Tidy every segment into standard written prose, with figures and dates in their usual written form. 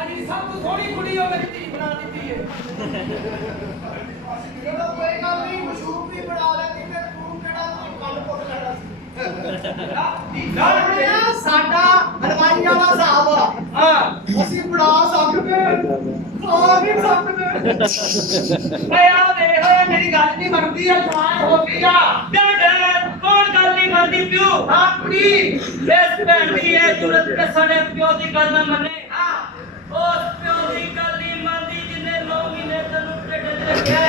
अजी सब तो थोड़ी कुड़ी हो मेरी धी बना दी है चलो कोई गल नहीं मशहूर भी बना लेती ते तू केड़ा कोई कल कोट करदा साडा हलवाई वाला साहब हां ਅਸੀਂ ਬਣਾ ਸਕਦੇ ਖਾ ਨਹੀਂ ਸਕਦੇ ਓਏ ਆ ਵੇਖ ਓਏ ਮੇਰੀ ਗੱਲ ਨਹੀਂ ਬਣਦੀ ਆ ਜਵਾਨ ਹੋ ਗਈ ਆ ਡੈਡ ਕੌਣ ਗੱਲ ਨਹੀਂ ਮੰਨਦੀ ਪਿਓ ਆ ਕੁੜੀ ਇਸ ਭੈਣ ਦੀ ਇਹ ਜ਼ਰੂਰਤ ਕਿ ਸਾਡੇ ਪਿਓ ਦੀ ਗੱਲ ਨਾ ਮੰਨੇ ਹਾਂ ਉਸ ਪਿਓ ਦੀ ਗੱਲ ਨਹੀਂ ਮੰਨਦੀ ਜਿੰਨੇ 9 ਮਹੀਨੇ ਤੈਨੂੰ ਢਿੱਡ 'ਚ ਰੱਖਿਆ ਹੈ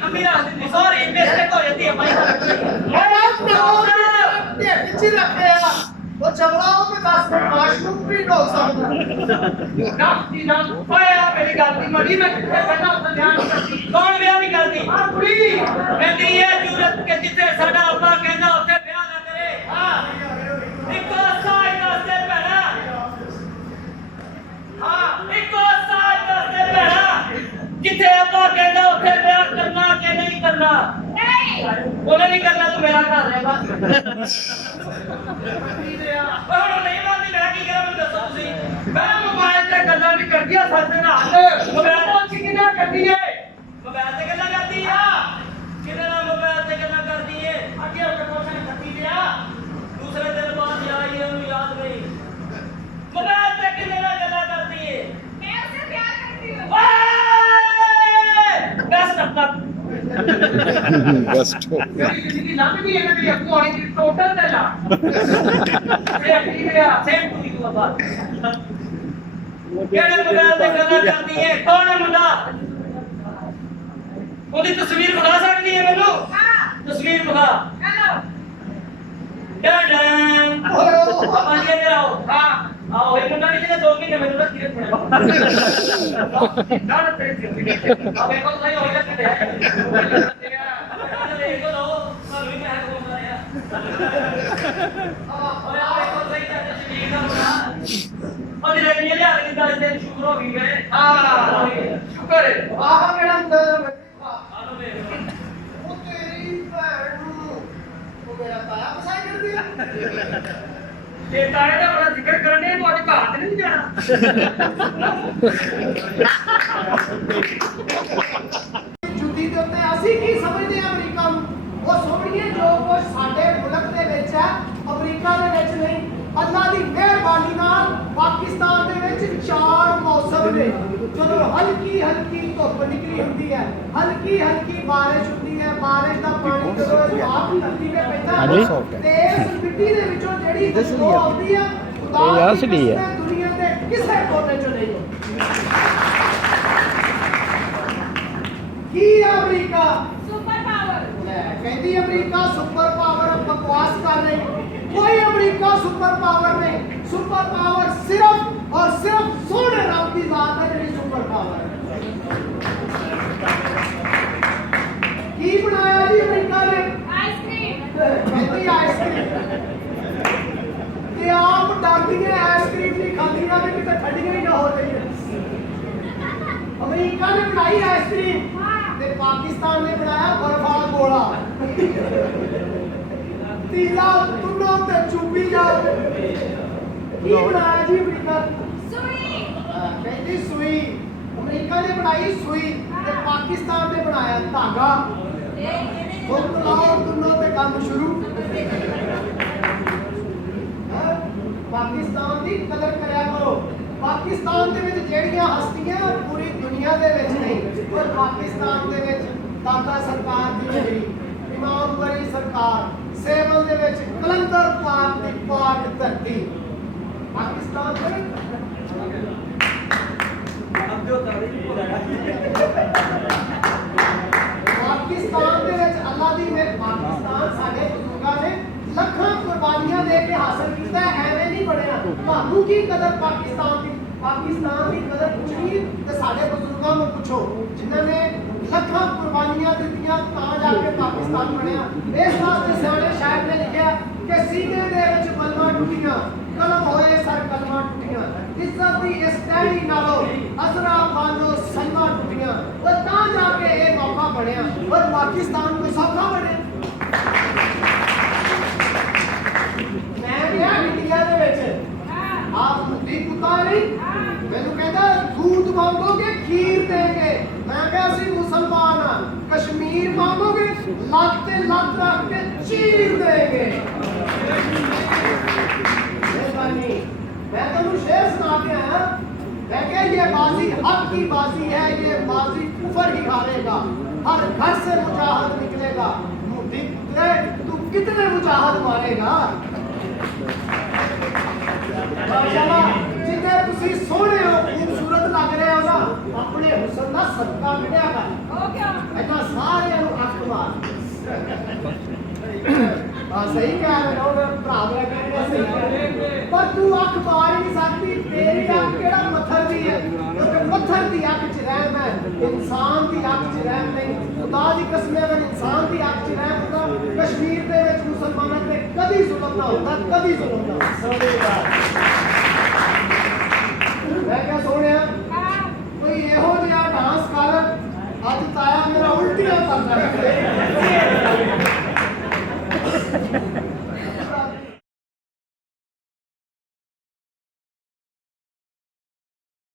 ਅਮੀ ਰਾਜ ਦੀ ਸੌਰੀ ਮਿਸਟੇਕ ਹੋ ਜਾਂਦੀ ਹੈ ਭਾਈ ਢਿੱਡ 'ਚ ਰੱਖਿਆ ਉਹ ਚਵਲਾ ਉਹ ਤੇ ਦੱਸ ਮਾਸ਼ਰੂਮ ਵੀ ਢੋਲ ਸਕਦਾ ਨਾ ਜੀ ਨਾ ਓਏ ਆ ਮੇਰੀ ਗੱਲ ਨਹੀਂ ਮੰਨੀ ਮੈਂ ਕਿੱਥੇ ਪਹਿਲਾਂ ਉੱਤੇ ਧਿਆਨ ਕਰਦੀ ਕੌਣ ਵਿਆਹ ਨਹੀਂ ਕਰਦੀ ਆ ਕੁੜੀ ਕਹਿੰਦੀ ਇਹ ਜ਼ਰੂਰਤ ਕਿ ਜਿੱਥੇ ਸਾਡਾ ਅੱਬਾ ਕਹਿੰਦਾ ਉੱਥੇ ਵਿਆਹ ਨਾ ਕਰੇ ਹਾਂ ਇੱਕੋ ਸਾਈ ਦੱਸਦੇ ਭੈਣਾ ਹਾਂ ਇੱਕੋ ਸਾਈ ਦੱਸਦੇ ਭੈਣਾ ਜਿੱਥੇ ਅੱਬਾ ਕਹਿੰਦਾ ਉੱਥੇ ਵਿਆਹ ਕਰਨਾ ਕਿ ਨਹੀਂ ਕਰਨਾ ਨਹੀਂ ਉਹਨੇ ਨਹੀਂ ਕਰਨਾ ਤੂੰ ਮੇਰਾ ਘਰ ਰਹਿ ਬਸ ਹੁਣ ਨਹੀਂ ਮੰਨਦੀ ਮੈਂ ਕੀ ਕਰਾਂ ਮੈਨੂੰ ਦੱਸੋ ਤੁਸੀਂ ਮੈਂ ਮੋਬਾਈਲ ਤੇ ਗੱਲਾਂ ਵੀ ਕਰਦੀ ਆ ਸੱਚ ਨਾਲ ਮੋਬਾਈਲ ਤੋਂ ਕਿੰਨਾ ਕਰਦੀ ਏ ਮੋਬਾਈਲ ਤੇ ਗੱਲਾਂ ਕਰਦੀ ਆ ਕਿਹਦੇ ਨਾਲ ਮੋਬਾਈਲ ਤੇ ਗੱਲਾਂ ਕਰਦੀ ਏ ਅੱਗੇ ਉਹ ਕੋਸ਼ਣ ਕਰਦੀ ਪਿਆ ਦੂਸਰੇ ਦਿਨ ਬਾਅਦ ਆਈ ਉਹਨੂੰ ਯਾਦ ਨਹੀਂ ਮੋਬਾਈਲ ਤੇ ਕਿਹਦੇ ਨਾਲ ਗੱਲਾਂ ਕਰਦੀ ਏ ਮੈਂ ਉਸੇ ਪਿਆਰ ਕਰਦੀ ਹਾਂ ਓਏ ਬਸ ਤੱਕ बेस्ट हो गया जिंदगी लंघ गई है मेरी अगू आनी की टोटल ते ला ये ठीक है सेम टू यू बाबा केड़े मोबाइल ते गल्ला करदी है कौन है मुंडा ओदी तस्वीर बना सकदी है मेनू हां तस्वीर बना हेलो डडन बाबा जी इधर आओ हां आओ ये मुंडा नहीं जिने 2 महीने मेनू रख दिए थे ना तेरे से अब एक और नहीं हो गया देखो लो ਸਾਨੂੰ ਵੀ ਕਹਿ ਕੋਲ ਆਇਆ ਓਏ ਆ ਦੇਖੋ ਸਹੀ ਤਾਂ ਤਸਵੀਰ ਦਾ ਬਣਾ ਉਹ ਜਿਹੜੇ ਨਹੀਂ ਲਿਆ ਕੇ ਦਿੱਤਾ ਤੇ ਸ਼ੁਕਰ ਹੋ ਗਈ ਵੇ ਹਾਂ ਸ਼ੁਕਰ ਹੈ ਆਹ ਕਿਹੜਾ ਹੁੰਦਾ ਆਲੋ ਵੇ ਉਹ ਤੇਰੀ ਭੈਣ ਨੂੰ ਉਹ ਮੇਰਾ ਤਾਇਆ ਪਸਾਈ ਕਰਦੀ ਆ ਤੇ ਤਾਰੇ ਦਾ ਬੜਾ ਜ਼ਿਕਰ ਕਰਨ ਦੇ ਤੂੰ ਅੱਜ ਘਰ ਤੇ ਨਹੀਂ ਜਾਣਾ ਜੁੱਤੀ ਦੇ ਉੱਤੇ ਅਸੀਂ ਕੀ ਸਮਝਦੇ ਆ ਅਮਰੀਕਾ ਨੂੰ ਉਹ ਸੋਹਣੀਏ ਜੋ ਕੁਝ ਸਾਡੇ ਮੁਲਕ ਦੇ ਵਿੱਚ ਹੈ ਅਮਰੀਕਾ ਦੇ ਵਿੱਚ ਨਹੀਂ ਅੱਲਾ ਦੀ ਮਿਹਰਬਾਨੀ ਨਾਲ ਪਾਕਿਸਤਾਨ ਦੇ ਵਿੱਚ 4 ਮੌਸਮ ਨੇ ਜਦੋਂ ਹਲਕੀ ਹਲਕੀ ਧੁੱਪ ਨਿਕਲੀ ਹੁੰਦੀ ਹੈ ਹਲਕੀ ਹਲਕੀ ਬਾਰਿਸ਼ ਹੁੰਦੀ ਹੈ ਬਾਰਿਸ਼ ਦਾ ਪਾਣੀ ਜਦੋਂ ਆਪ ਧਰਤੀ ਤੇ ਪੈਂਦਾ ਹੈ ਤੇ ਇਸ ਮਿੱਟੀ ਦੇ ਵਿੱਚੋਂ ਜਿਹੜੀ ਖੁਸ਼ਬੂ ਆਉਂਦੀ ਹੈ ਖੁਦਾ ਇਹ ਅਸਲੀ ਹੈ। ਦੁਨੀਆ ਦੇ ਕਿਸੇ ਕੋਨੇ 'ਚ ਨਹੀਂ ਕੀ ਹੈ ਅਮਰੀਕਾ सुपर पावर कहती अमेरिका सुपर पावर बकवास कर रही कोई अमेरिका सुपर पावर नहीं सुपर पावर सिर्फ और सिर्फ सोने रब की जात है जी सुपर पावर की बनाया जी अमेरिका ने आइसक्रीम कहती आइसक्रीम कि आप डरती है आइसक्रीम नहीं खाती ना कि ठंडी नहीं ना हो रही है अमेरिका ने बनाई आइसक्रीम ਤੇ ਪਾਕਿਸਤਾਨ ਨੇ ਬਣਾਇਆ ਬਰਫ ਵਾਲਾ ਗੋਲਾ ਤੀਲਾ ਤੁਨੋਂ ਤੇ ਚੁੱਪੀ ਜਾਓ ਕੀ ਬਣਾਇਆ ਜੀ ਅਮਰੀਕਾ सुई ਕਹਿੰਦੀ ਸੂਈ ਅਮਰੀਕਾ ਨੇ ਬਣਾਈ ਸੂਈ ਤੇ ਪਾਕਿਸਤਾਨ ਨੇ ਬਣਾਇਆ ਧਾਗਾ ਹੁਣ ਲਾਓ ਤੁਨੋਂ ਤੇ ਕੰਮ ਸ਼ੁਰੂ ਪਾਕਿਸਤਾਨ ਦੀ ਕਦਰ ਕਰਿਆ ਕਰੋ ਪਾਕਿਸਤਾਨ ਦੇ ਵਿੱਚ ਜਿਹੜੀਆਂ ਹਸਤੀਆਂ ਪੂਰੀ ਦੁਨੀਆ ਦੇ ਵਿੱਚ ਨਹੀਂ ਪਰ ਪਾਕਿਸਤਾਨ ਦੇ ਵਿੱਚ ਦਾਦਾ ਸਰਕਾਰ ਦੀ ਜਿਹੜੀ ਇਮਾਮ ਵਲੀ ਸਰਕਾਰ ਸੇਵਲ ਦੇ ਵਿੱਚ ਕਲੰਦਰ ਪਾਕ ਦੀ ਪਾਕ ਧਰਤੀ ਪਾਕਿਸਤਾਨ ਦੇ ਪਾਕਿਸਤਾਨ ਦੇ ਵਿੱਚ ਅੱਲਾ ਦੀ ਮਿਹਰ ਪਾਕਿਸਤਾਨ ਸਾਡੇ ਬਜ਼ੁਰਗਾਂ ਨੇ ਲੱਖਾਂ ਕੁਰਬਾਨੀਆਂ ਦੇ ਕੇ ਹਾਸਲ ਕੀਤਾ ਐਵੇਂ ਨਹੀਂ ਬਣਿਆ ਤੁਹਾਨੂੰ ਕੀ ਕਦਰ ਪਾਕਿਸਤਾਨ ਦੀ ਕਦਰ ਪੁੱਛੀ ਤੇ ਸਾਡੇ ਬਜ਼ੁਰਗਾਂ ਨੂੰ ਪੁੱਛੋ ਜਿਨ੍ਹਾਂ ਨੇ ਲੱਖਾਂ ਕੁਰਬਾਨੀਆਂ ਦਿੱਤੀਆਂ ਤਾਂ ਜਾ ਕੇ ਪਾਕਿਸਤਾਨ ਬਣਿਆ ਇਸ ਵਾਸਤੇ ਸਿਆਣੇ ਸ਼ਾਇਰ ਨੇ ਲਿਖਿਆ ਕਿ ਸੀਨੇ ਦੇ ਵਿੱਚ ਬਲਵਾ ਟੁੱਟੀਆਂ ਕਲਮ ਹੋਏ ਸਰ ਕਲਮਾਂ ਟੁੱਟੀਆਂ ਇੱਜ਼ਤ ਦੀ ਇਸ ਟਹਿਣੀ ਨਾਲੋਂ ਅਜ਼ਰਾ ਮਾਨੋ ਸਲਮਾ ਟੁੱਟੀਆਂ ਉਹ ਤਾਂ ਜਾ ਕੇ ਇਹ ਮੌਕਾ ਬਣਿਆ ਔਰ ਪਾਕਿਸਤਾਨ ਕੋਈ ਸੌਖਾ ਬਣਿਆ ਮੈਂ ਕਿਹਾ ਲੱਤ ਤੇ ਲੱਤ ਰੱਖ ਕੇ ਚੀਰ ਦੇंगे। मेहरबानी, मैं तुम शेर सुना के आया। मैं क्या ये बाजी हक की बाजी है, ये बाजी कुफर ही हारेगा। हर घर से मुजाहिद निकलेगा। मुद्दी पुत्रे तू कितने मुजाहिद मारेगा। माशाल्लाह, जिन्ने तुसी सोहने हो, खूबसूरत लग रहे हो ना, अपने हुस्न दा सदका मिलिया कर। हो गया इतना सारे हक मार। हाँ सही कह रहे हो, मैं भरा मेरा कहने सही कह रहे हो। पर तू अख मार ही नहीं सकती, तेरी अख केड़ा पत्थर दी है, क्योंकि पत्थर दी अख च रहम है, इंसान दी अख च रहम नहीं। खुदा दी कसम है, अगर इंसान दी अख च रहम होता, कश्मीर दे विच मुसलमानां ते कदी जुल्म ना होता, कदी जुल्म ना होता। मैं क्या सोनिया हाँ कोई ਇਹੋ ਜਿਹਾ डांस कर, अज ताया मेरा उल्टियां करता है।